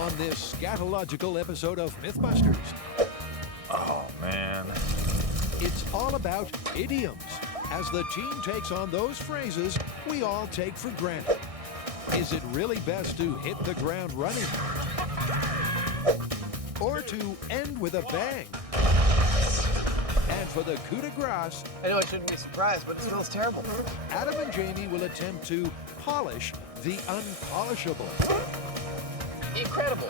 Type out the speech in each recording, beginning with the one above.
on this scatological episode of MythBusters. Oh, man. It's all about idioms, as the team takes on those phrases we all take for granted. Is it really best to hit the ground running? Or to end with a bang? And for the coup de grace, I know I shouldn't be surprised, but it smells terrible. Adam and Jamie will attempt to polish the unpolishable. Incredible.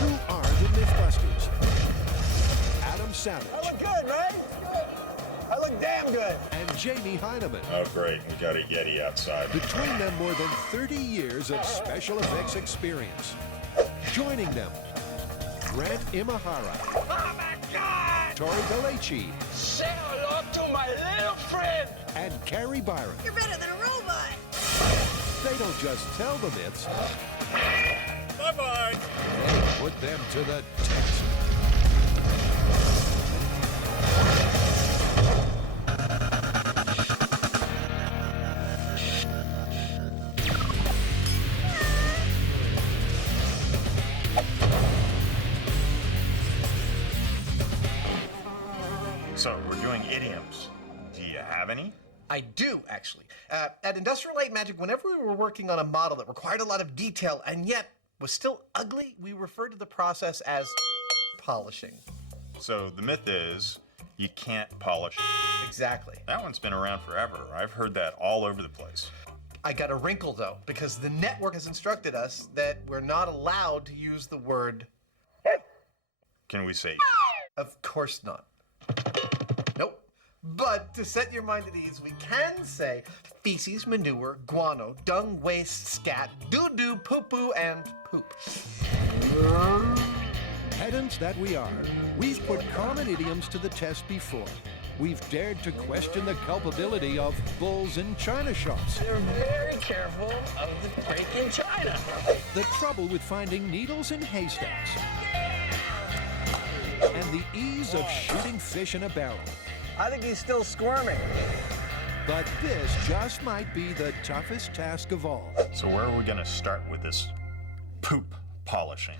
Who are the MythBusters? Adam Savage. I look good, right? I look damn good. And Jamie Heineman. Oh, great. We got a Yeti outside. Between them, more than 30 years of special effects experience. Joining them, Grant Imahara. Oh my God! Tori Galechi. Say hello to my little friend. And Carrie Byron. You're better than a robot. They don't just tell the myths, Bye-bye. they put them to the test. So, we're doing idioms. Do you have any? I do, actually. At Industrial Light Magic, whenever we were working on a model that required a lot of detail and yet was still ugly, we referred to the process as polishing. So, the myth is you can't polish. Exactly. That one's been around forever. I've heard that all over the place. I got a wrinkle, though, because the network has instructed us that we're not allowed to use the word. Can we say? Of course not. Nope. But to set your mind at ease, we can say feces, manure, guano, dung, waste, scat, doo-doo, poo-poo, and poop. Pedants that we are, we've put common idioms to the test before. We've dared to question the culpability of bulls in china shops. They're very careful of the break in China. The trouble with finding needles in haystacks. And the ease of shooting fish in a barrel. I think he's still squirming. But this just might be the toughest task of all. So, where are we going to start with this poop polishing?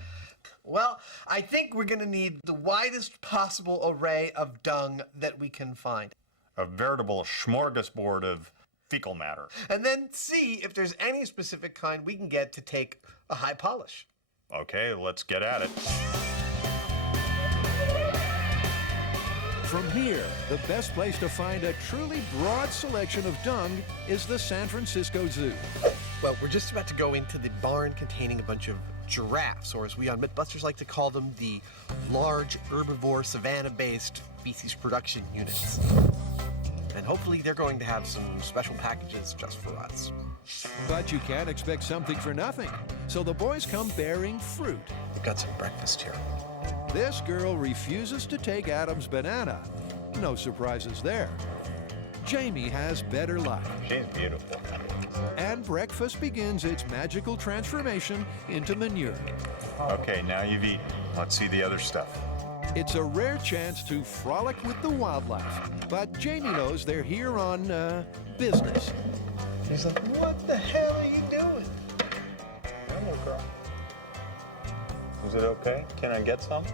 Well, I think we're going to need the widest possible array of dung that we can find. A veritable smorgasbord of fecal matter. And then see if there's any specific kind we can get to take a high polish. Okay, let's get at it. From here, the best place to find a truly broad selection of dung is the San Francisco Zoo. Well, we're just about to go into the barn containing a bunch of giraffes, or as we on MythBusters like to call them, the large herbivore savanna-based feces production units. And hopefully they're going to have some special packages just for us. But you can't expect something for nothing, so the boys come bearing fruit. We've got some breakfast here. This girl refuses to take Adam's banana. No surprises there. Jamie has better luck. She's beautiful. And breakfast begins its magical transformation into manure. Okay, now you've eaten. Let's see the other stuff. It's a rare chance to frolic with the wildlife, but Jamie knows they're here on business. He's like, what the hell are you doing? I'm gonna cry. Is it okay? Can I get some?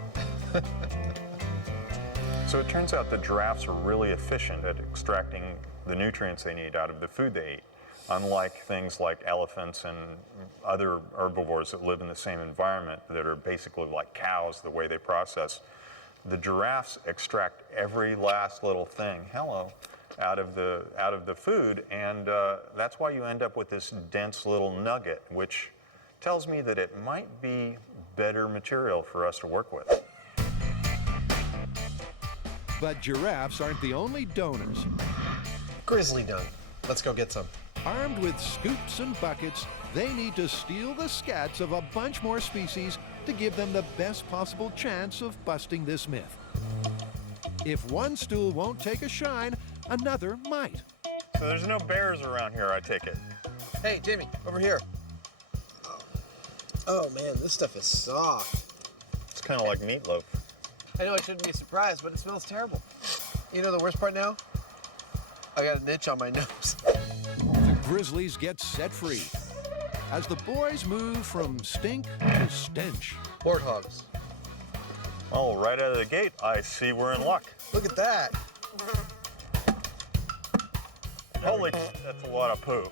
So it turns out the giraffes are really efficient at extracting the nutrients they need out of the food they eat. Unlike things like elephants and other herbivores that live in the same environment that are basically like cows, the way they process, the giraffes extract every last little thing, out of the food, and that's why you end up with this dense little nugget, which tells me that it might be better material for us to work with. But giraffes aren't the only donors. Grizzly dung. Let's go get some. Armed with scoops and buckets, they need to steal the scats of a bunch more species to give them the best possible chance of busting this myth. If one stool won't take a shine, another might. So there's no bears around here, I take it. Hey, Jamie, over here. Oh man, this stuff is soft. It's kind of like meatloaf. I know I shouldn't be surprised, but it smells terrible. You know the worst part now? I got an itch on my nose. The Grizzlies get set free. as the boys move from stink to stench. Warthogs. Oh, right out of the gate, I see we're in luck. Look at that. Holy, that's a lot of poo.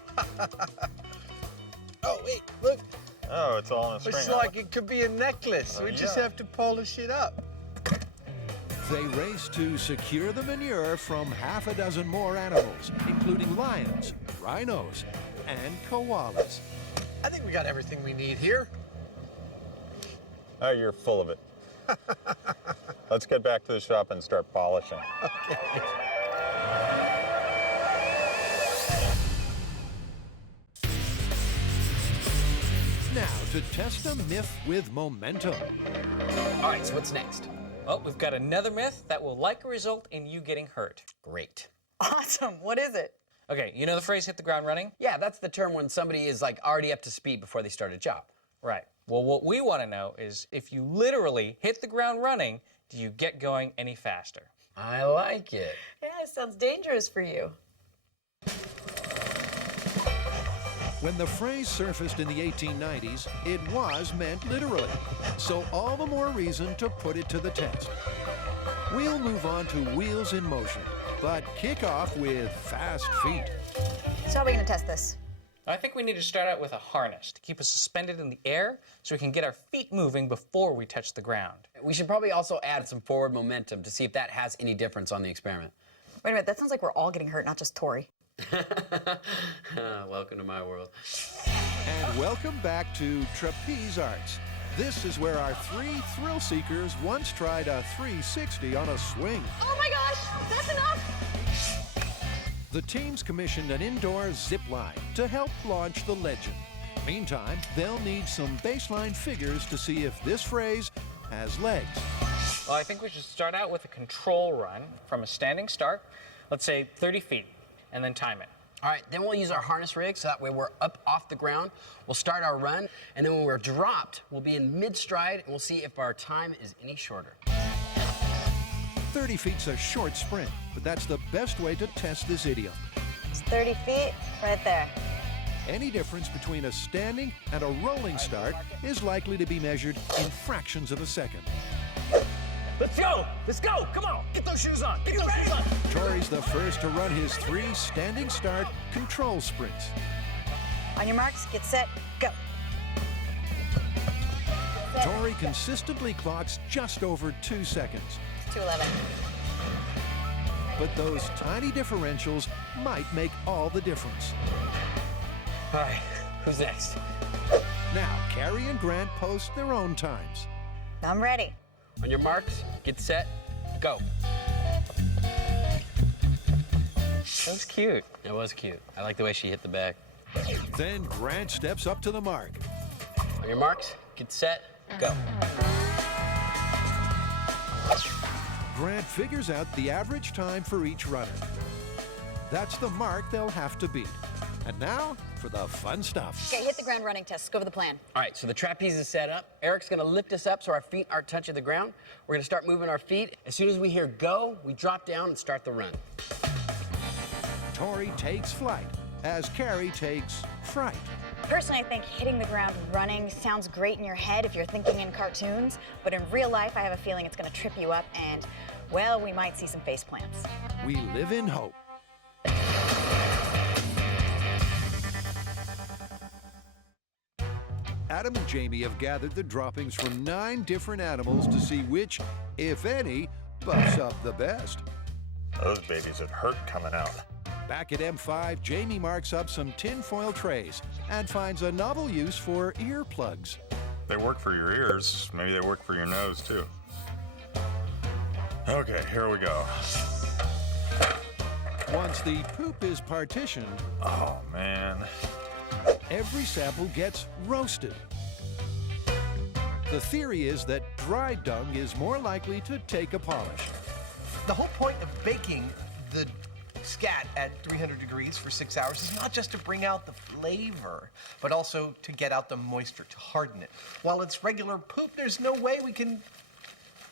Oh, wait, look. Oh, it's all in a string. It's like it could be a necklace. We just yeah. have to polish it up. They race to secure the manure from half a dozen more animals, including lions, rhinos, and koalas. I think we got everything we need here. Oh, you're full of it. Let's get back to the shop and start polishing. Now, to test a myth with momentum. All right, so what's next? Well, we've got another myth that will likely result in you getting hurt. Great. Awesome. What is it? Okay, you know the phrase hit the ground running? Yeah, that's the term when somebody is like already up to speed before they start a job. Right. Well, what we want to know is if you literally hit the ground running, do you get going any faster? I like it. Yeah, it sounds dangerous for you. When the phrase surfaced in the 1890s, it was meant literally. So all the more reason to put it to the test. We'll move on to wheels in motion, but kick off with fast feet. So how are we going to test this? I think we need to start out with a harness to keep us suspended in the air so we can get our feet moving before we touch the ground. We should probably also add some forward momentum to see if that has any difference on the experiment. Wait a minute, that sounds like we're all getting hurt, not just Tori. Welcome to my world. And welcome back to Trapeze Arts. This is where our three thrill seekers once tried a 360 on a swing. Oh my gosh, that's enough! The teams commissioned an indoor zip line to help launch the legend. Meantime, they'll need some baseline figures to see if this phrase has legs. Well, I think we should start out with a control run from a standing start, let's say 30 feet, and then time it. All right, then we'll use our harness rig so that way we're up off the ground. We'll start our run, and then when we're dropped, we'll be in mid-stride, and we'll see if our time is any shorter. 30 feet's a short sprint, but that's the best way to test this idiom. It's 30 feet right there. Any difference between a standing and a rolling start is likely to be measured in fractions of a second. Let's go! Let's go! Come on! Get those shoes on! Get those shoes on! Tori's the first to run his 3 standing start control sprints. On your marks, get set, go. Tori consistently clocks just over 2 seconds. 2:11. But those tiny differentials might make all the difference. All right, who's next? Now, Carrie and Grant post their own times. I'm ready. On your marks, get set, go. That was cute. It was cute. I like the way she hit the back. Then Grant steps up to the mark. On your marks, get set, go. Grant figures out the average time for each runner. That's the mark they'll have to beat. And now for the fun stuff. Okay, hit the ground running test. Go over the plan. All right, so the trapeze is set up. Eric's gonna lift us up so our feet aren't touching the ground. We're gonna start moving our feet. As soon as we hear go, we drop down and start the run. Tori takes flight as Carrie takes fright. Personally, I think hitting the ground running sounds great in your head if you're thinking in cartoons, but in real life, I have a feeling it's going to trip you up and, well, we might see some face plants. We live in hope. Adam and Jamie have gathered the droppings from 9 different animals to see which, if any, buffs up the best. Those babies would hurt coming out. Back at M5, Jamie marks up some tinfoil trays and finds a novel use for earplugs. They work for your ears. Maybe they work for your nose, too. Okay, here we go. Once the poop is partitioned, Oh, man. every sample gets roasted. The theory is that dry dung is more likely to take a polish. The whole point of baking the scat at 300 degrees for 6 hours is not just to bring out the flavor, but also to get out the moisture, to harden it. While it's regular poop, there's no way we can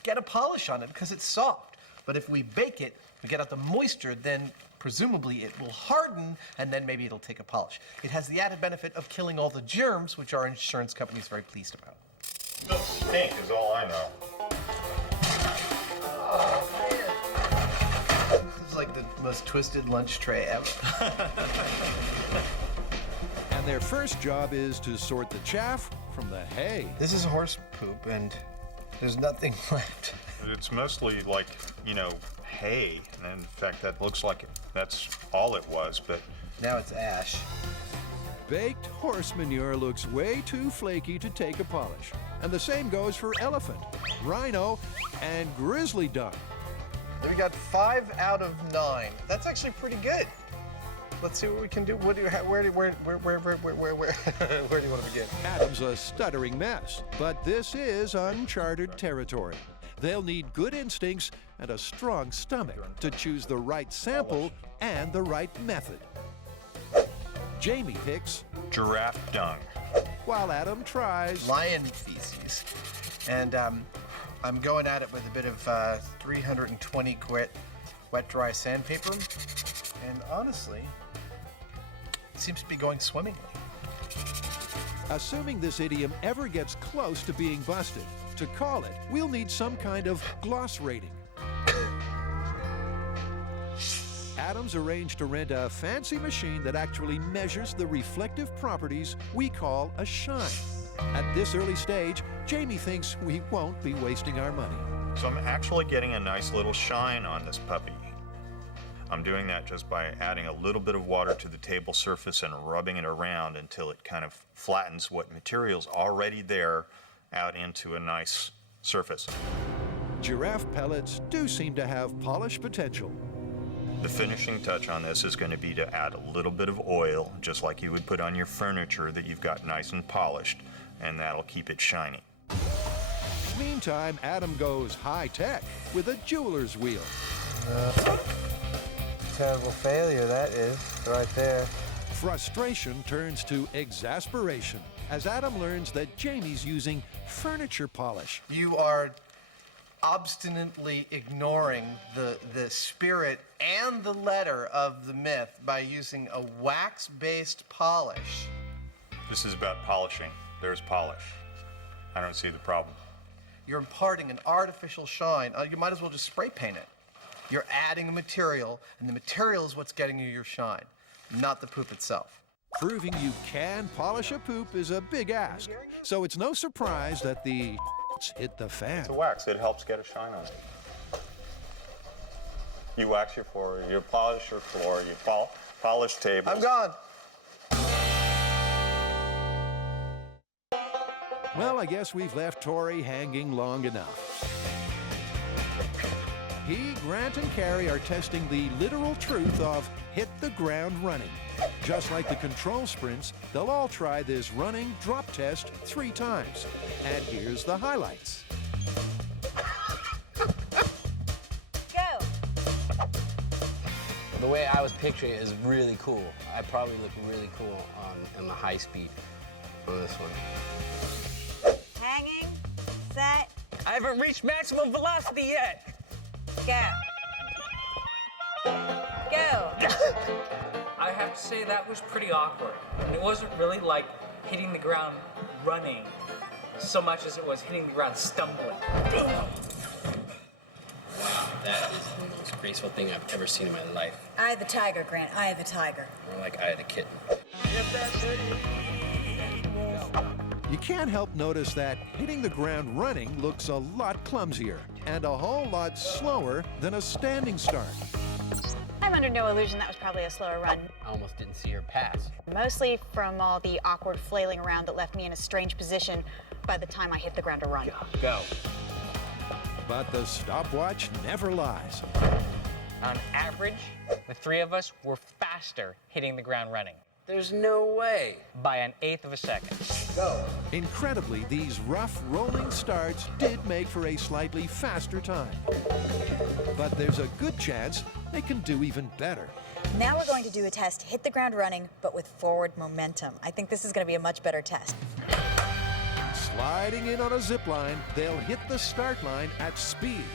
get a polish on it because it's soft. But if we bake it, we get out the moisture, then Presumably it will harden, and then maybe it'll take a polish. It has the added benefit of killing all the germs, which our insurance company is very pleased about. Pink is all I know. This is like the most twisted lunch tray ever. And their first job is to sort the chaff from the hay. This is horse poop, and there's nothing left. It's mostly like, hay. And in fact, that looks like that's all it was, but Now it's ash. Baked horse manure looks way too flaky to take a polish. And the same goes for elephant, rhino, and grizzly dung. We got 5 out of 9. That's actually pretty good. Let's see what we can do. Where do you want to begin? Adam's a stuttering mess, but this is uncharted territory. They'll need good instincts and a strong stomach to choose the right sample and the right method. Jamie picks, giraffe dung. while Adam tries Lion feces. And I'm going at it with a bit of 320 grit wet dry sandpaper. And honestly, it seems to be going swimmingly. Assuming this idiom ever gets close to being busted, to call it, we'll need some kind of gloss rating. Adams arranged to rent a fancy machine that actually measures the reflective properties we call a shine. At this early stage, Jamie thinks we won't be wasting our money. So I'm actually getting a nice little shine on this puppy. I'm doing that just by adding a little bit of water to the table surface and rubbing it around until it kind of flattens what material's already there out into a nice surface. Giraffe pellets do seem to have polish potential. The finishing touch on this is going to be to add a little bit of oil, just like you would put on your furniture that you've got nice and polished, and that'll keep it shiny. Meantime, Adam goes high-tech with a jeweler's wheel. Terrible failure, that is, right there. Frustration turns to exasperation as Adam learns that Jamie's using furniture polish. You are obstinately ignoring the spirit and the letter of the myth by using a wax-based polish. This is about polishing. There's polish. I don't see the problem. You're imparting an artificial shine. You might as well just spray paint it. You're adding a material, and the material is what's getting you your shine, not the poop itself. Proving you can polish a poop is a big ask, so it's no surprise that the hit the fan. It's a wax. It helps get a shine on it. You wax your floor, you polish your floor, you polish tables. I'm gone. Well, I guess we've left Tori hanging long enough. He, Grant, and Carrie are testing the literal truth of hit the ground running. Just like the control sprints, they'll all try this running drop test 3 times. And here's the highlights. Go! The way I was picturing it is really cool. I probably look really cool on the high speed on this one. Hanging, set, I haven't reached maximum velocity yet. go. Go. I have to say that was pretty awkward. And it wasn't really like hitting the ground running so much as it was hitting the ground stumbling. Wow, that is the most graceful thing I've ever seen in my life. Eye the tiger, Grant. Eye the tiger. More like Eye of the Kitten. You can't help notice that hitting the ground running looks a lot clumsier and a whole lot slower than a standing start. I'm under no illusion that was probably a slower run. I almost didn't see her pass. Mostly from all the awkward flailing around that left me in a strange position by the time I hit the ground to run. Go. But the stopwatch never lies. On average, the 3 of us were faster hitting the ground running There's no way. by 1/8 of a second. Incredibly, these rough rolling starts did make for a slightly faster time. But there's a good chance they can do even better. Now we're going to do a test, hit the ground running, but with forward momentum. I think this is going to be a much better test. Sliding in on a zip line, they'll hit the start line at speed.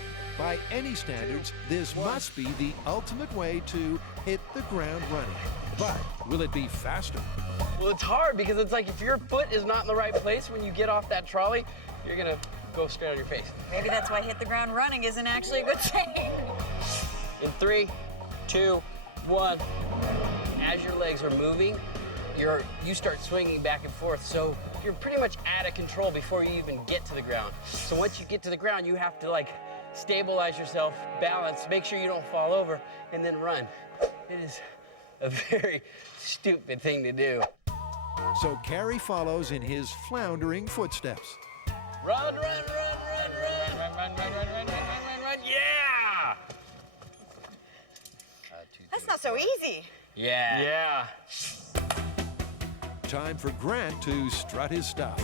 By any standards, this must be the ultimate way to hit the ground running. But will it be faster? Well, it's hard because it's like if your foot is not in the right place when you get off that trolley, you're gonna go straight on your face. Maybe that's why hit the ground running isn't actually a good thing. In 3, 2, 1, as your legs are moving, you start swinging back and forth. So you're pretty much out of control before you even get to the ground. So once you get to the ground, you have to like stabilize yourself, balance, make sure you don't fall over, and then run. It is a very stupid thing to do. So Carrie follows in his floundering footsteps. Run, run, run, run, run, run, run, run, run, run, run, run, run, yeah! That's not so easy. Yeah. Yeah. Time for Grant to strut his stuff.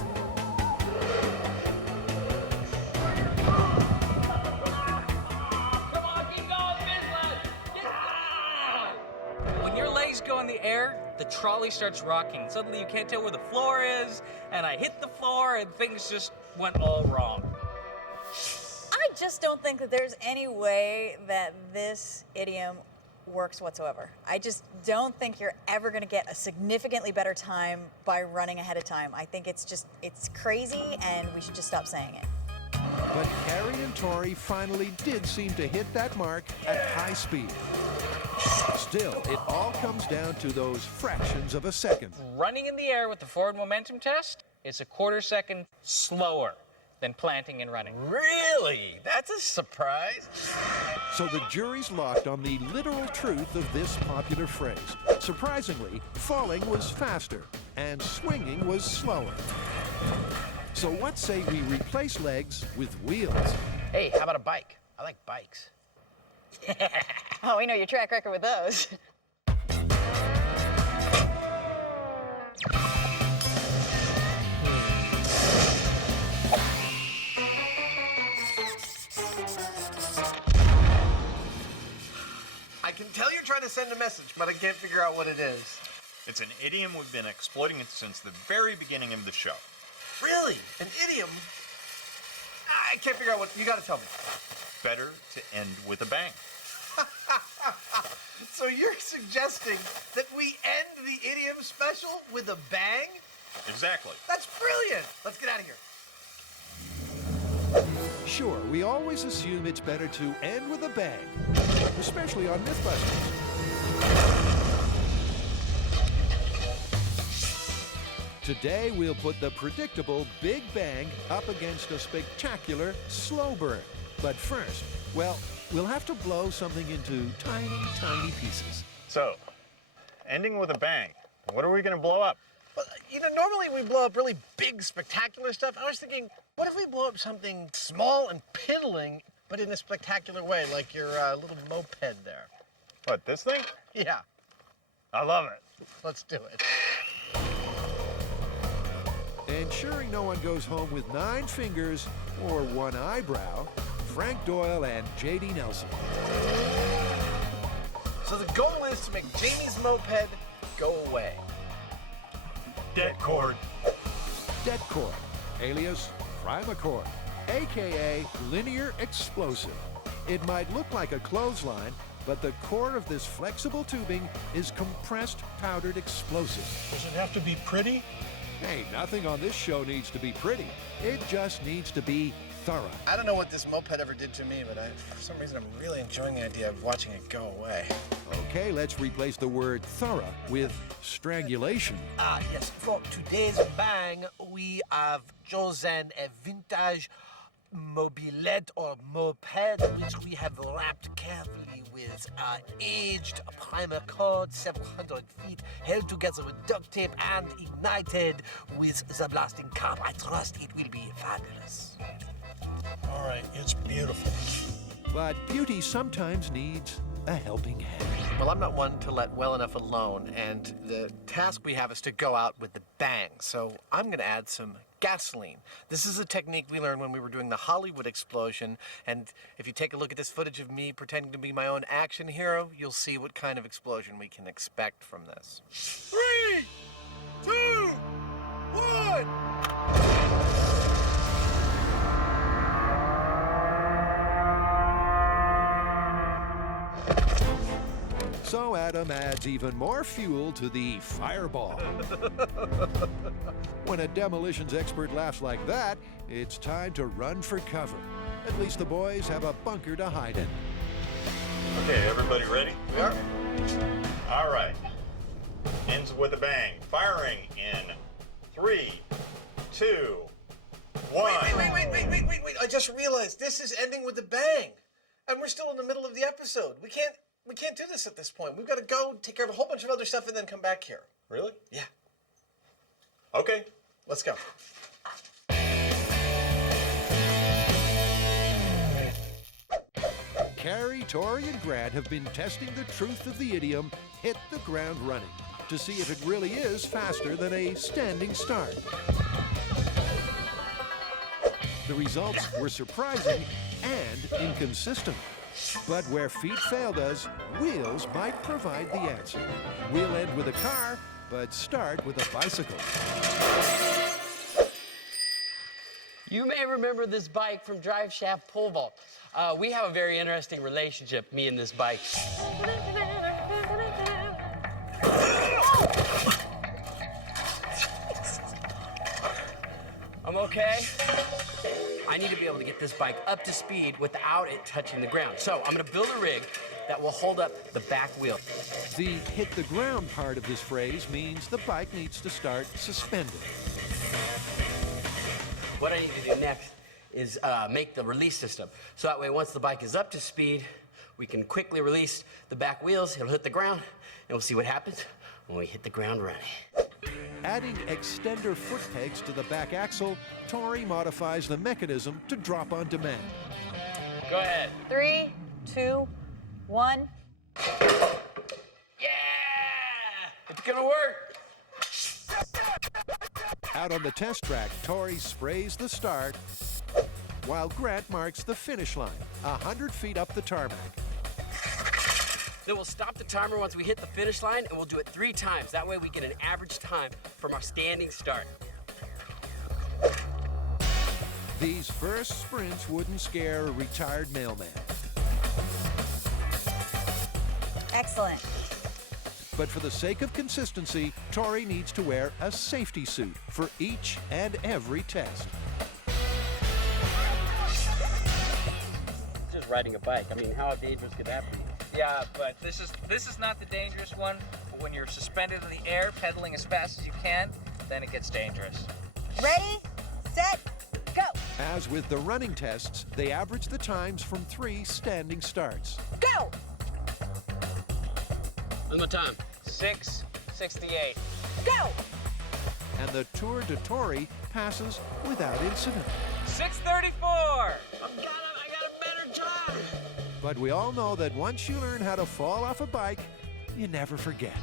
When your legs go in the air, the trolley starts rocking. Suddenly you can't tell where the floor is, and I hit the floor, and things just went all wrong. I just don't think that there's any way that this idiom works whatsoever. I just don't think you're ever going to get a significantly better time by running ahead of time. I think it's crazy, and we should just stop saying it. But Carrie and Tori finally did seem to hit that mark at high speed. Still, it all comes down to those fractions of a second. Running in the air with the forward momentum test is a quarter second slower than planting and running. Really? That's a surprise. So the jury's locked on the literal truth of this popular phrase. Surprisingly, falling was faster and swinging was slower. So what say we replace legs with wheels? Hey, how about a bike? I like bikes. Oh, we know your track record with those. I can tell you're trying to send a message, but I can't figure out what it is. It's an idiom we've been exploiting it since the very beginning of the show. Really? An idiom? I can't figure out what... You gotta tell me. Better to end with a bang. So you're suggesting that we end the idiom special with a bang? Exactly. That's brilliant. Let's get out of here. Sure, we always assume it's better to end with a bang, especially on MythBusters. Today, we'll put the predictable Big Bang up against a spectacular slow burn. But first, well, we'll have to blow something into tiny, tiny pieces. So, ending with a bang. What are we going to blow up? Well, you know, normally we blow up really big, spectacular stuff. I was thinking, what if we blow up something small and piddling, but in a spectacular way, like your little moped there? What, this thing? Yeah, I love it. let's do it. Ensuring no one goes home with 9 fingers or 1 eyebrow, Frank Doyle and J.D. Nelson. So the goal is to make Jamie's moped go away. Det cord. Det cord, alias Primacord, a.k.a. linear explosive. It might look like a clothesline, but the core of this flexible tubing is compressed powdered explosive. Does it have to be pretty? Hey, nothing on this show needs to be pretty. It just needs to be thorough. I don't know what this moped ever did to me, but for some reason I'm really enjoying the idea of watching it go away. Okay, let's replace the word thorough with strangulation. Yes, for today's bang, we have chosen a vintage mobilette or moped, which we have wrapped carefully with aged primer cord, several hundred feet, held together with duct tape and ignited with the blasting cap. I trust it will be fabulous. All right, it's beautiful. But beauty sometimes needs a helping hand. Well, I'm not one to let well enough alone, and the task we have is to go out with the bang. So I'm going to add some gasoline. This is a technique we learned when we were doing the Hollywood explosion, and if you take a look at this footage of me pretending to be my own action hero, you'll see what kind of explosion we can expect from this. 3, 2, 1! So Adam adds even more fuel to the fireball. When a demolitions expert laughs like that, it's time to run for cover. At least the boys have a bunker to hide in. Okay, everybody ready? We are. All right. Ends with a bang. Firing in 3, 2, 1. Wait. I just realized this is ending with a bang. And we're still in the middle of the episode. We can't do this at this point. We've got to go take care of a whole bunch of other stuff and then come back here. Really? Yeah. Okay. Let's go. Carrie, Tori, and Grant have been testing the truth of the idiom, hit the ground running, to see if it really is faster than a standing start. The results were surprising and inconsistent. But where feet failed us, wheels might provide the answer. We'll end with a car, but start with a bicycle. You may remember this bike from Drive Shaft Pole Vault. We have a very interesting relationship, me and this bike. I'm okay. I need to be able to get this bike up to speed without it touching the ground. So I'm gonna build a rig that will hold up the back wheel. The hit the ground part of this phrase means the bike needs to start suspended. What I need to do next is make the release system. So that way, once the bike is up to speed, we can quickly release the back wheels, it'll hit the ground, and we'll see what happens when we hit the ground running. Adding extender foot pegs to the back axle, Tori modifies the mechanism to drop on demand. Go ahead. 3, 2, 1. Yeah! It's gonna work! Out on the test track, Tori sprays the start, while Grant marks the finish line, 100 feet up the tarmac. Then we'll stop the timer once we hit the finish line, and we'll do it 3 times. That way we get an average time from our standing start. These first sprints wouldn't scare a retired mailman. Excellent. But for the sake of consistency, Tori needs to wear a safety suit for each and every test. Just riding a bike. I mean, how dangerous could that be? Yeah, but this is not the dangerous one. But when you're suspended in the air, pedaling as fast as you can, then it gets dangerous. Ready, set, go. As with the running tests, they average the times from 3 standing starts. Go. What's my time? 6:68. Go. And the Tour de Tori passes without incident. 6:34. I got a better time! But we all know that once you learn how to fall off a bike, you never forget.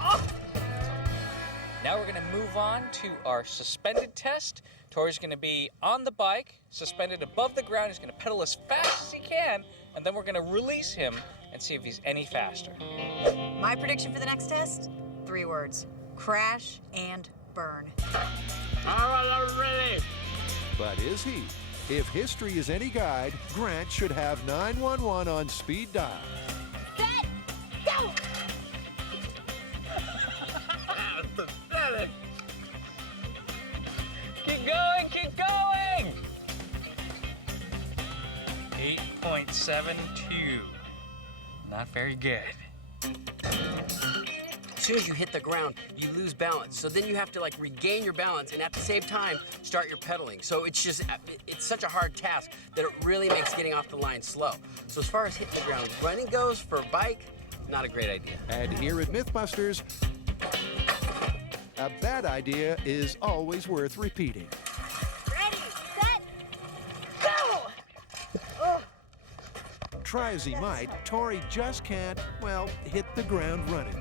Now we're going to move on to our suspended test. Tori's going to be on the bike, suspended above the ground. He's going to pedal as fast as he can, and then we're going to release him and see if he's any faster. My prediction for the next test, 3 words: crash and burn. All right, I'm ready! But is he? If history is any guide, Grant should have 911 on speed dial. Set, go. Pathetic. Keep going, keep going! 8.72. Not very good. As soon as you hit the ground, you lose balance. So then you have to like regain your balance and at the same time start your pedaling. So it's such a hard task that it really makes getting off the line slow. So as far as hitting the ground running goes for a bike, not a great idea. And here at MythBusters, a bad idea is always worth repeating. Ready, set, go. Oh. Try as he might, Tori just can't, well, hit the ground running.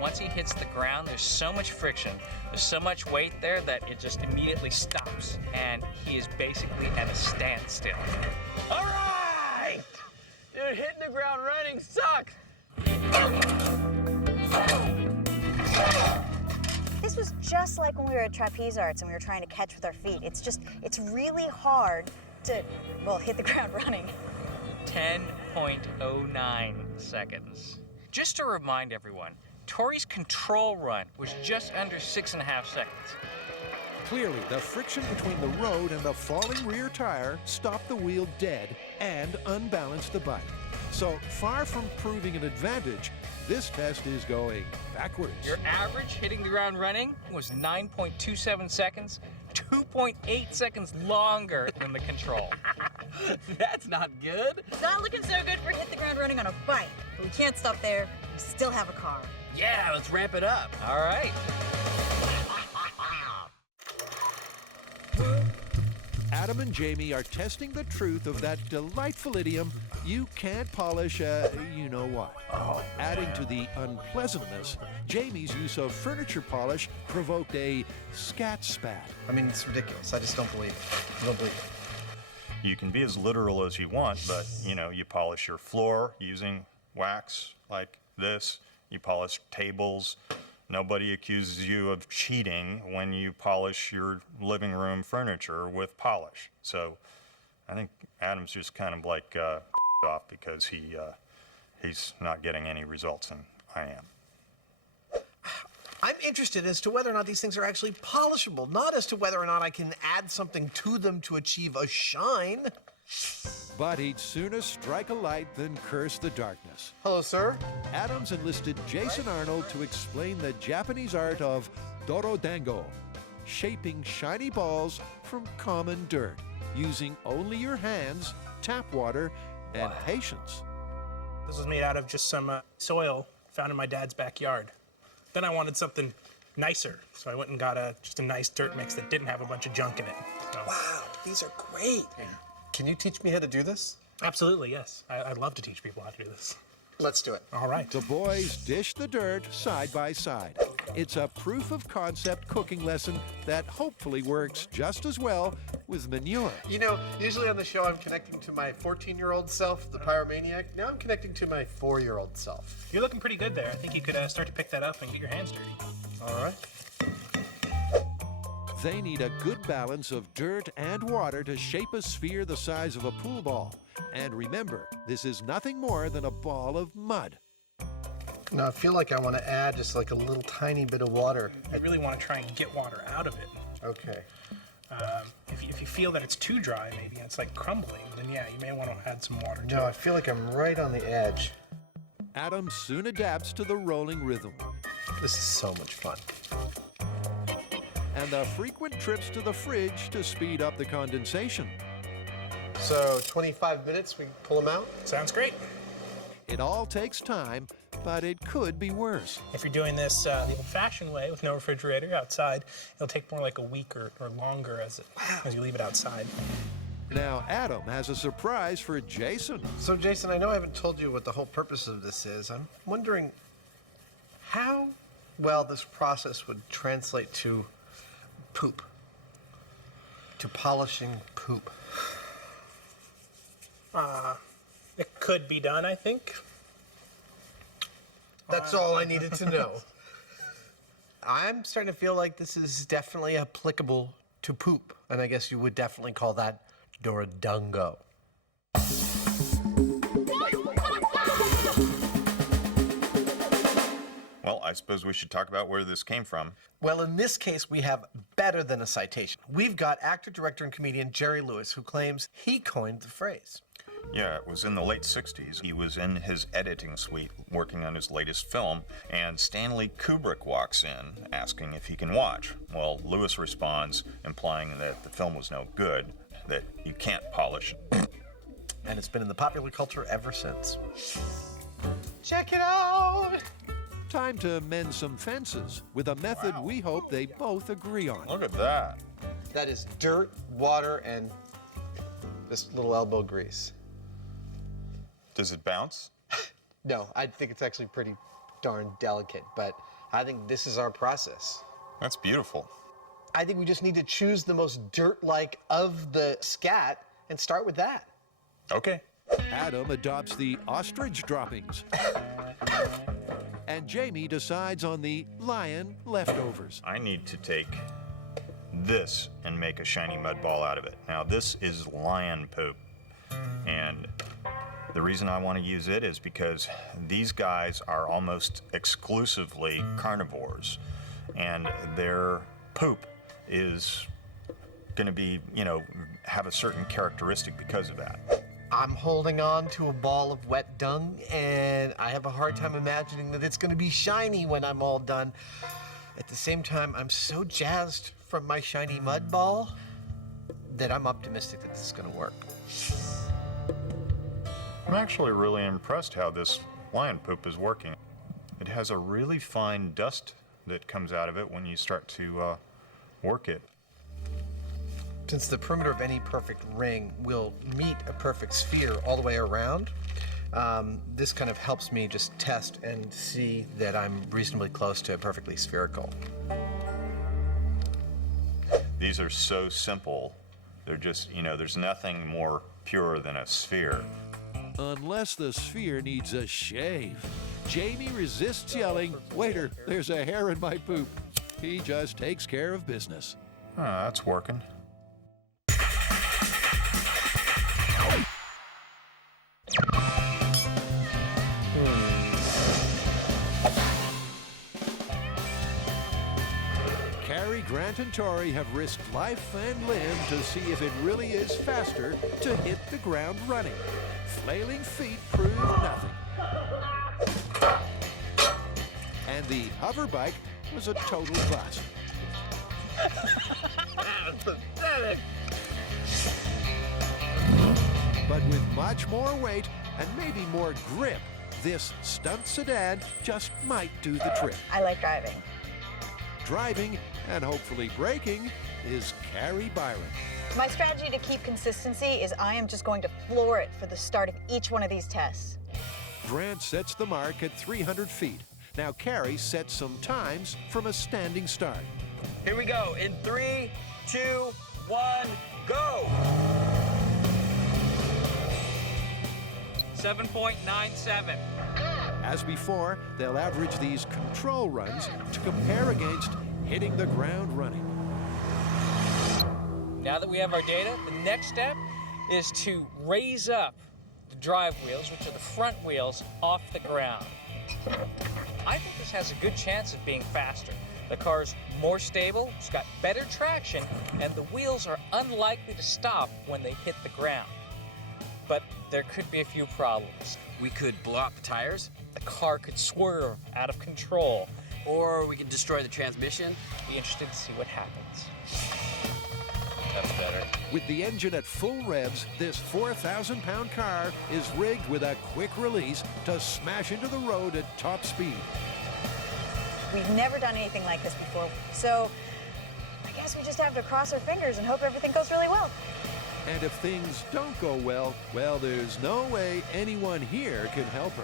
Once he hits the ground, there's so much friction, there's so much weight there that it just immediately stops, and he is basically at a standstill. All right! Dude, hitting the ground running sucks! This was just like when we were at trapeze arts and we were trying to catch with our feet. It's really hard to, well, hit the ground running. 10.09 seconds. Just to remind everyone, Tori's control run was just under 6.5 seconds. Clearly, the friction between the road and the falling rear tire stopped the wheel dead and unbalanced the bike. So, far from proving an advantage, this test is going backwards. Your average hitting the ground running was 9.27 seconds, 2.8 seconds longer than the control. That's not good. It's not looking so good for hit the ground running on a bike. But we can't stop there. We still have a car. Yeah, let's ramp it up. All right. Adam and Jamie are testing the truth of that delightful idiom, you can't polish a you-know-what. Adding to the unpleasantness, Jamie's use of furniture polish provoked a scat spat. I mean, it's ridiculous. I just don't believe it. I don't believe it. You can be as literal as you want, but you polish your floor using wax like this. You polish tables. Nobody accuses you of cheating when you polish your living room furniture with polish. So I think Adam's just kind of like off because he's not getting any results, and I am. I'm interested as to whether or not these things are actually polishable, not as to whether or not I can add something to them to achieve a shine. But he'd sooner strike a light than curse the darkness. Hello, sir. Adams enlisted Jason Arnold to explain the Japanese art of dorodango, shaping shiny balls from common dirt, using only your hands, tap water, and patience. This was made out of just some soil found in my dad's backyard. Then I wanted something nicer, so I went and got just a nice dirt mix that didn't have a bunch of junk in it. So, Wow, these are great. yeah. Can you teach me how to do this? Absolutely, yes. I'd love to teach people how to do this. Let's do it. All right. The boys dish the dirt side by side. It's a proof of concept cooking lesson that hopefully works just as well with manure. You know, usually on the show I'm connecting to my 14-year-old self, the pyromaniac. Now I'm connecting to my 4-year-old self. You're looking pretty good there. I think you could start to pick that up and get your hands dirty. All right. They need a good balance of dirt and water to shape a sphere the size of a pool ball. And remember, this is nothing more than a ball of mud. Now I feel like I want to add just like a little tiny bit of water. I really want to try and get water out of it. Okay. If you feel that it's too dry, maybe, and it's like crumbling, then yeah, you may want to add some water to No, I it. feel like I'm right on the edge. Adam soon adapts to the rolling rhythm. This is so much fun. And the frequent trips to the fridge to speed up the condensation. So 25 minutes, we pull them out? Sounds great. It all takes time, but it could be worse. If you're doing this the old-fashioned way with no refrigerator outside, it'll take more like a week or longer as you leave it outside. Now, Adam has a surprise for Jason. So Jason, I know I haven't told you what the whole purpose of this is. I'm wondering how well this process would translate to poop. To polishing poop. It could be done, I think. That's all I needed to know. I'm starting to feel like this is definitely applicable to poop, and I guess you would definitely call that Doradungo. Well, I suppose we should talk about where this came from. Well, in this case, we have better than a citation. We've got actor, director, and comedian Jerry Lewis, who claims he coined the phrase. Yeah, it was in the late 60s. He was in his editing suite working on his latest film, and Stanley Kubrick walks in asking if he can watch. Well, Lewis responds, implying that the film was no good, that you can't polish. And it's been in the popular culture ever since. Check it out! Time to mend some fences with a method we hope they both agree on. Look at that. That is dirt, water, and this little elbow grease. Does it bounce? No, I think it's actually pretty darn delicate, but I think this is our process. That's beautiful. I think we just need to choose the most dirt-like of the scat and start with that. Okay. Adam adopts the ostrich droppings. And Jamie decides on the lion leftovers. I need to take this and make a shiny mud ball out of it. Now, this is lion poop. And The reason I want to use it is because these guys are almost exclusively carnivores, and their poop is going to be, have a certain characteristic because of that. I'm holding on to a ball of wet dung, and I have a hard time imagining that it's going to be shiny when I'm all done. At the same time, I'm so jazzed from my shiny mud ball that I'm optimistic that this is going to work. I'm actually really impressed how this lion poop is working. It has a really fine dust that comes out of it when you start to work it. Since the perimeter of any perfect ring will meet a perfect sphere all the way around, this kind of helps me just test and see that I'm reasonably close to perfectly spherical. These are so simple. They're just, there's nothing more pure than a sphere. Unless the sphere needs a shave. Jamie resists yelling, "Waiter, there's a hair in my poop." He just takes care of business. That's working. Carrie, Grant, and Tori have risked life and limb to see if it really is faster to hit the ground running. Flailing feet prove nothing. And the hover bike was a total bust. But with much more weight and maybe more grip, this stunt sedan just might do the trick. I like driving. Driving and hopefully braking is Carrie Byron. My strategy to keep consistency is I am just going to floor it for the start of each one of these tests. Grant sets the mark at 300 feet. Now Carrie sets some times from a standing start. Here we go. In 3, 2, 1, go! 7.97. As before, they'll average these control runs to compare against hitting the ground running. Now that we have our data, the next step is to raise up the drive wheels, which are the front wheels, off the ground. I think this has a good chance of being faster. The car's more stable, it's got better traction, and the wheels are unlikely to stop when they hit the ground. But there could be a few problems. We could blow out the tires, The car could swerve out of control. or we can destroy the transmission. Be interested to see what happens. That's better. With the engine at full revs, this 4,000-pound car is rigged with a quick release to smash into the road at top speed. We've never done anything like this before, so I guess we just have to cross our fingers and hope everything goes really well. And if things don't go well, there's no way anyone here can help her.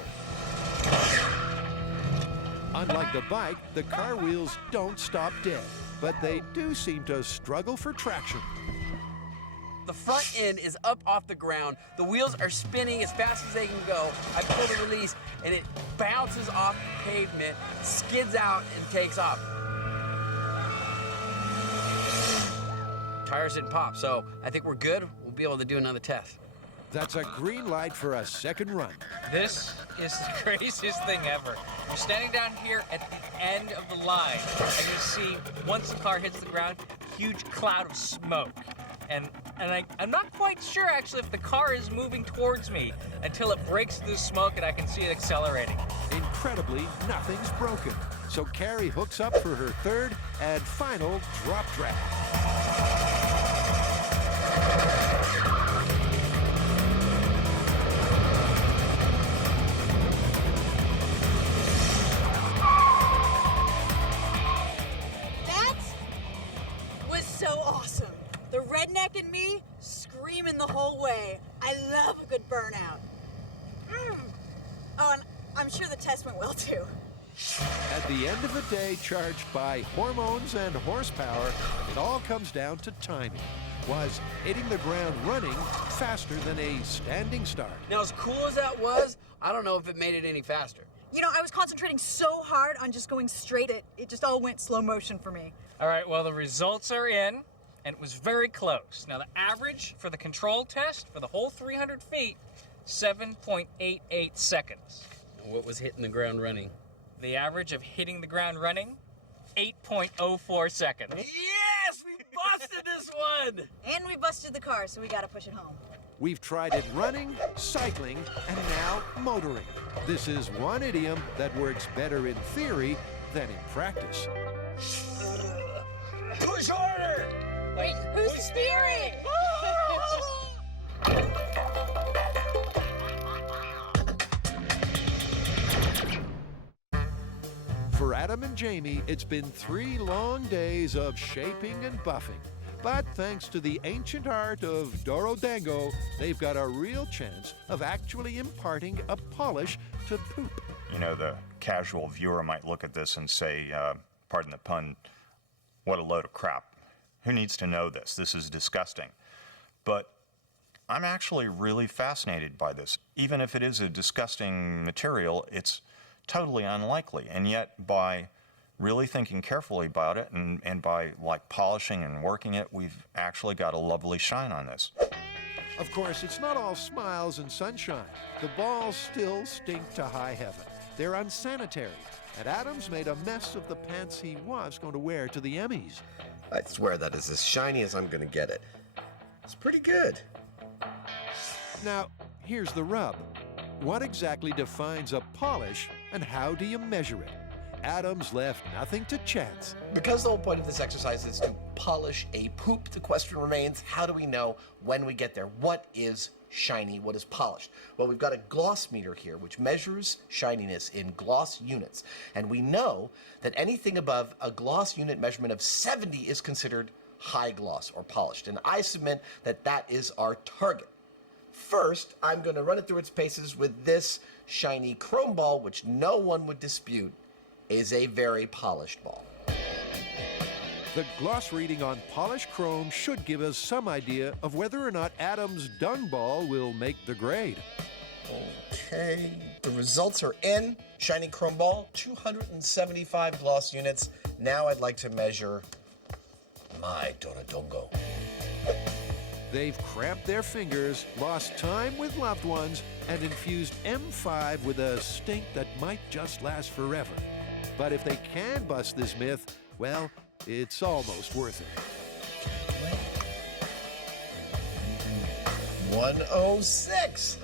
Unlike the bike, the car wheels don't stop dead, but they do seem to struggle for traction. The front end is up off the ground. The wheels are spinning as fast as they can go. I pull the release, and it bounces off the pavement, skids out, and takes off. Tires didn't pop, so I think we're good. We'll be able to do another test. That's a green light for a second run. This is the craziest thing ever. You're standing down here at the end of the line, and you see, once the car hits the ground, a huge cloud of smoke. And I'm not quite sure, actually, if the car is moving towards me until it breaks through the smoke and I can see it accelerating. Incredibly, nothing's broken. So Carrie hooks up for her third and final drop drag. That was so awesome. The redneck and me screaming the whole way. I love a good burnout. Oh, and I'm sure the test went well too. At the end of a day charged by hormones and horsepower, it all comes down to timing. Was hitting the ground running faster than a standing start? Now, as cool as that was, I don't know if it made it any faster. You know, I was concentrating so hard on just going straight. It just all went slow motion for me. All right, well, the results are in, and it was very close. Now, the average for the control test for the whole 300 feet, 7.88 seconds. What was hitting the ground running? The average of hitting the ground running, 8.04 seconds. Yes, we busted this one! And we busted the car, so we gotta push it home. We've tried it running, cycling, and now motoring. This is one idiom that works better in theory than in practice. Push harder! Wait, who's steering? For Adam and Jamie, it's been 3 long days of shaping and buffing. But thanks to the ancient art of Dorodango, they've got a real chance of actually imparting a polish to poop. You know, the casual viewer might look at this and say, pardon the pun, what a load of crap. Who needs to know this? This is disgusting. But I'm actually really fascinated by this. Even if it is a disgusting material, it's totally unlikely. And yet, by really thinking carefully about it and by like polishing and working it, we've actually got a lovely shine on this. Of course, it's not all smiles and sunshine. The balls still stink to high heaven. They're unsanitary. And Adam's made a mess of the pants he was going to wear to the Emmys. I swear that is as shiny as I'm gonna get it. It's pretty good. Now, here's the rub. What exactly defines a polish, and how do you measure it? Adam's left nothing to chance. Because the whole point of this exercise is to polish a poop, the question remains, how do we know when we get there? What is shiny? What is polished? Well, we've got a gloss meter here, which measures shininess in gloss units. And we know that anything above a gloss unit measurement of 70 is considered high gloss or polished. And I submit that that is our target. First, I'm going to run it through its paces with this shiny chrome ball, which no one would dispute is a very polished ball. The gloss reading on polished chrome should give us some idea of whether or not Adam's dung ball will make the grade. Okay, the results are in. Shiny chrome ball, 275 gloss units. Now I'd like to measure my Dorodongo. They've cramped their fingers, lost time with loved ones, and infused M5 with a stink that might just last forever. But if they can bust this myth, well, it's almost worth it. 106.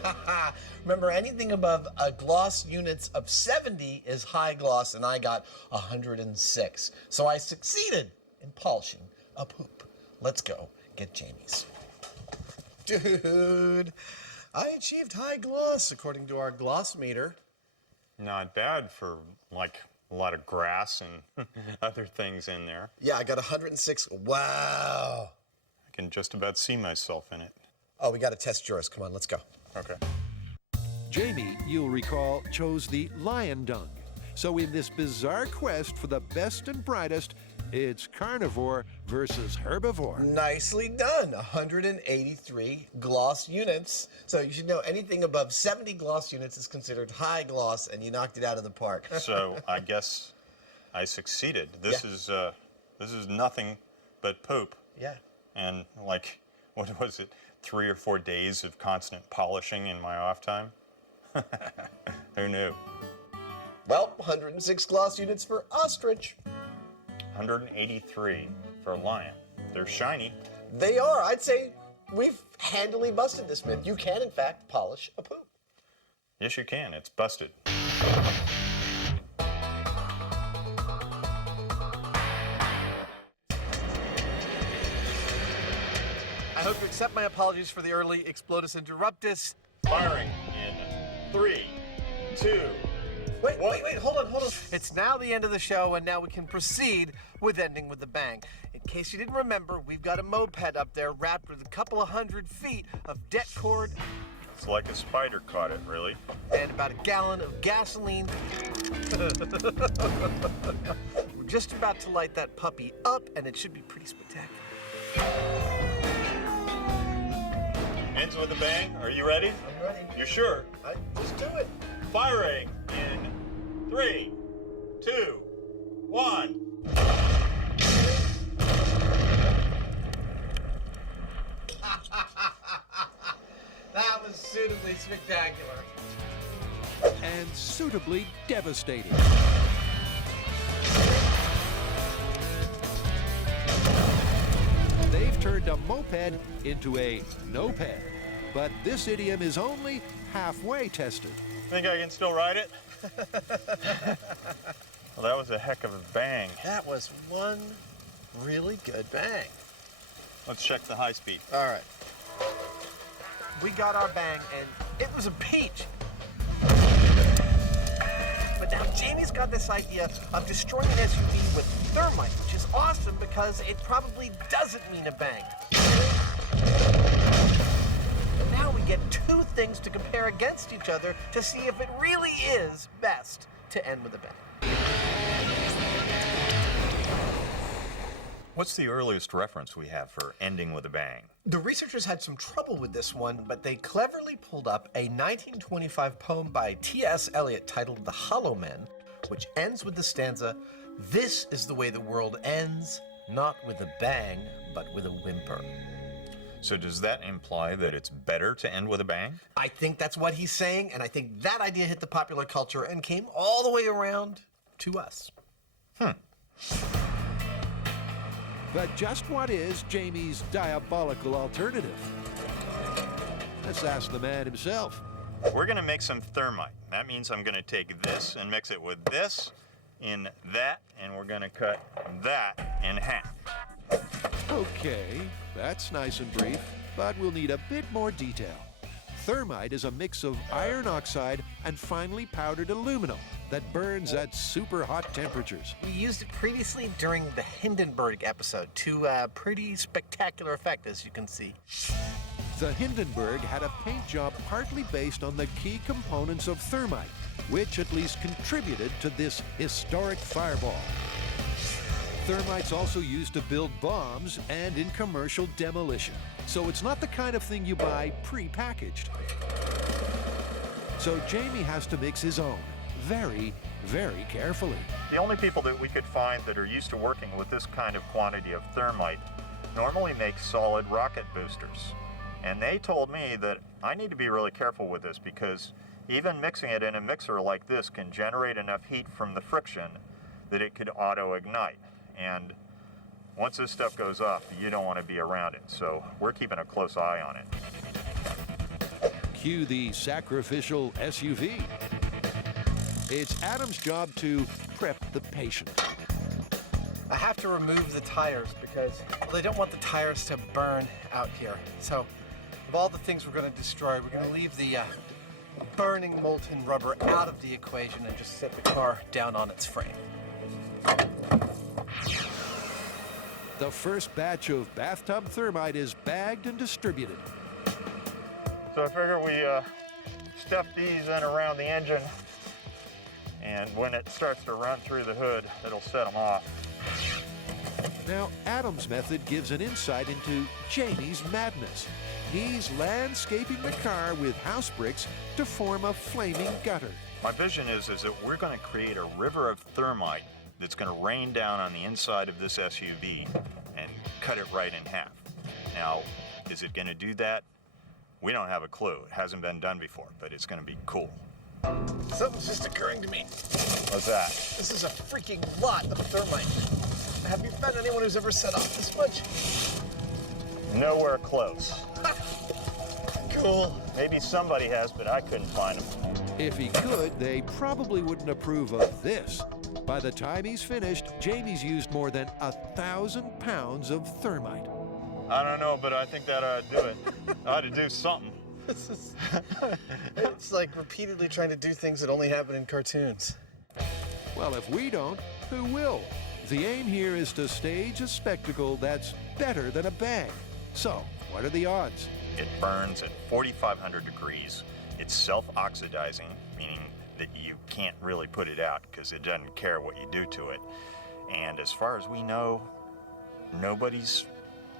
Remember, anything above a gloss units of 70 is high gloss, and I got 106. So I succeeded in polishing a poop. Let's go get Jamie's. Dude, I achieved high gloss according to our gloss meter. Not bad for like a lot of grass and other things in there. Yeah, I got 106. Wow. I can just about see myself in it. Oh, we got to test yours. Come on, let's go. Okay. Jamie, you'll recall, chose the lion dung. So in this bizarre quest for the best and brightest, it's carnivore versus herbivore. Nicely done. 183 gloss units. So you should know anything above 70 gloss units is considered high gloss, and you knocked it out of the park. So I guess I succeeded. This is nothing but poop. Yeah. And like, what was it? 3 or 4 days of constant polishing in my off time? Who knew? Well, 106 gloss units for ostrich. 183 for a lion. They're shiny. They are. I'd say we've handily busted this myth. You can, in fact, polish a poop. Yes, you can. It's busted. I hope you accept my apologies for the early Explodus Interruptus. Firing in 3, 2, Wait, hold on. It's now the end of the show, and now we can proceed with ending with a bang. In case you didn't remember, we've got a moped up there wrapped with a couple of 100 feet of det cord It's like a spider caught it, really. and about a gallon of gasoline. We're just about to light that puppy up, and it should be pretty spectacular. Ends with a bang. Are you ready? I'm ready. You sure? Just do it. Firing in 3, 2, 1. That was suitably Suitably spectacular. and suitably devastating. They've turned a moped into a no-ped. But this idiom is only halfway tested. Think I can still ride it? Well, that was a heck of a bang. That was one really good bang. Let's check the high speed. All right. We got our bang, and it was a peach. But now Jamie's got this idea of destroying an SUV with thermite, which is awesome because it probably doesn't mean a bang. And now we get two things to compare against each other to see if it really is best to end with a bang. What's the earliest reference we have for ending with a bang? The researchers had some trouble with this one, but they cleverly pulled up a 1925 poem by T.S. Eliot titled The Hollow Men, which ends with the stanza, "This is the way the world ends, not with a bang, but with a whimper." So does that imply that it's better to end with a bang? I think that's what he's saying, and I think that idea hit the popular culture and came all the way around to us. But just what is Jamie's diabolical alternative? Let's ask the man himself. We're gonna make some thermite. That means I'm gonna take this and mix it with this in that, and we're gonna cut that in half. Okay, that's nice and brief, but we'll need a bit more detail. Thermite is a mix of iron oxide and finely powdered aluminum that burns at super hot temperatures. We used it previously during the Hindenburg episode to a pretty spectacular effect, as you can see. The Hindenburg had a paint job partly based on the key components of thermite, which at least contributed to this historic fireball. Thermite's also used to build bombs and in commercial demolition, so it's not the kind of thing you buy pre-packaged. So Jamie has to mix his own, very, very carefully. The only people that we could find that are used to working with this kind of quantity of thermite normally make solid rocket boosters. And they told me that I need to be really careful with this because even mixing it in a mixer like this can generate enough heat from the friction that it could auto-ignite. And once this stuff goes off, you don't want to be around it. So we're keeping a close eye on it. Cue the sacrificial SUV. It's Adam's job to prep the patient. I have to remove the tires because they don't want the tires to burn out here. So of all the things we're going to destroy, we're going to leave the burning molten rubber out of the equation and just set the car down on its frame. The first batch of bathtub thermite is bagged and distributed. So I figure we stuff these in around the engine, and when it starts to run through the hood, it'll set them off. Now, Adam's method gives an insight into Jamie's madness. He's landscaping the car with house bricks to form a flaming gutter. My vision is that we're going to create a river of thermite that's going to rain down on the inside of this SUV and cut it right in half. Now, is it going to do that? We don't have a clue. It hasn't been done before, but it's going to be cool. Something's just occurring to me. What's that? This is a freaking lot of thermite. Have you found anyone who's ever set off this much? Nowhere close. Cool. Maybe somebody has, but I couldn't find them. If he could, they probably wouldn't approve of this. By the time he's finished, Jamie's used more than 1,000 pounds of thermite. I don't know, but I think that ought to do it. Ought to do something. This is, it's like repeatedly trying to do things that only happen in cartoons. Well, if we don't, who will? The aim here is to stage a spectacle that's better than a bang. So, what are the odds? It burns at 4,500 degrees. It's self-oxidizing, meaning that you can't really put it out because it doesn't care what you do to it. And as far as we know, nobody's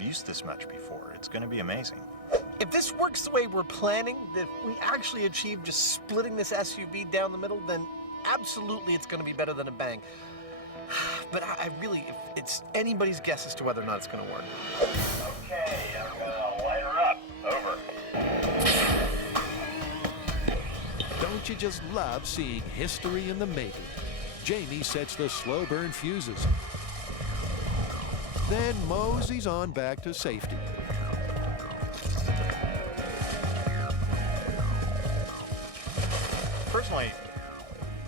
used this much before. It's going to be amazing. If this works the way we're planning, if we actually achieve just splitting this SUV down the middle, then absolutely it's going to be better than a bang. But I really, it's anybody's guess as to whether or not it's going to work. Okay, I'm going to light her up. Over. Don't you just love seeing history in the making? Jamie sets the slow burn fuses, then moseys on back to safety. Personally,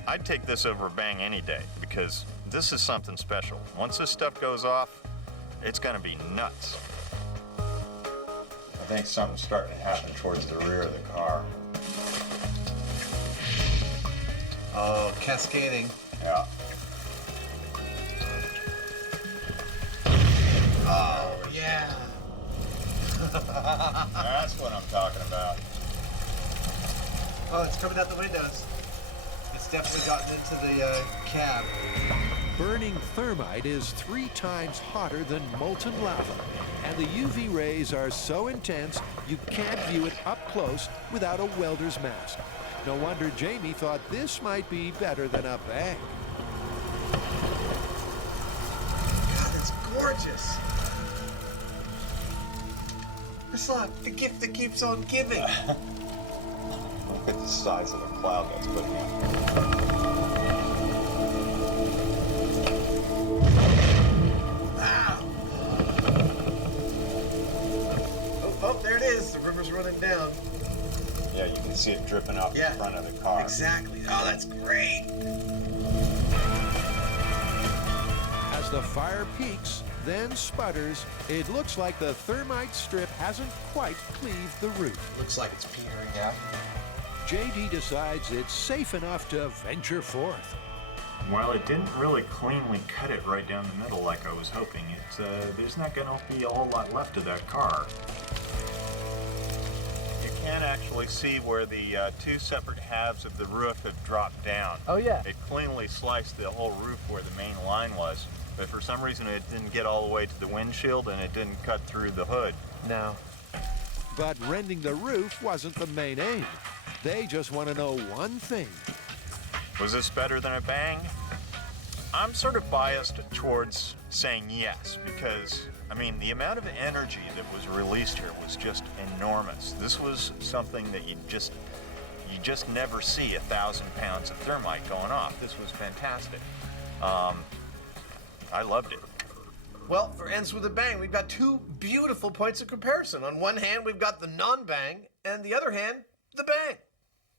I'd take this over a bang any day because this is something special. Once this stuff goes off, it's gonna be nuts. I think something's starting to happen towards the rear of the car. Oh, cascading. Yeah. Oh, yeah. That's what I'm talking about. Oh, it's coming out the windows. It's definitely gotten into the cab. Burning thermite is 3 times hotter than molten lava, and the UV rays are so intense you can't view it up close without a welder's mask. No wonder Jamie thought this might be better than a bang. God, that's gorgeous. It's like the gift that keeps on giving. Look at the size of the cloud that's putting out. Wow. Oh, there it is. The river's running down. Yeah, you can see it dripping off the front of the car. Exactly. Oh, that's great. As the fire peaks, then sputters, it looks like the thermite strip hasn't quite cleaved the roof. Looks like it's petering out. JD decides it's safe enough to venture forth. While it didn't really cleanly cut it right down the middle like I was hoping, there's not going to be a whole lot left of that car. You can actually see where the 2 separate halves of the roof have dropped down. Oh, yeah. It cleanly sliced the whole roof where the main line was, but for some reason it didn't get all the way to the windshield and it didn't cut through the hood. No. But rending the roof wasn't the main aim. They just want to know one thing. Was this better than a bang? I'm sort of biased towards saying yes because, I mean, the amount of energy that was released here was just enormous. This was something that you just never see 1,000 pounds of thermite going off. This was fantastic. I loved it. Well, for ends with a bang, we've got 2 beautiful points of comparison. On one hand, we've got the non-bang, and the other hand, the bang.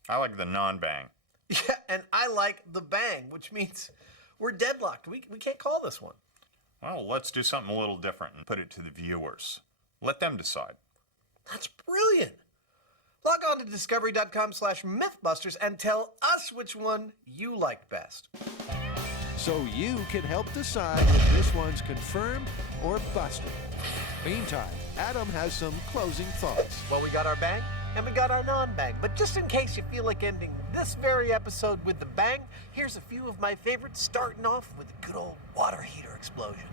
I like the non-bang. Yeah, and I like the bang, which means we're deadlocked. We can't call this one. Well, let's do something a little different and put it to the viewers. Let them decide. That's brilliant. Log on to discovery.com/mythbusters and tell us which one you liked best. So you can help decide if this one's confirmed or busted. Meantime, Adam has some closing thoughts. Well, we got our bang and we got our non-bang. But just in case you feel like ending this very episode with the bang, here's a few of my favorites, starting off with a good old water heater explosion.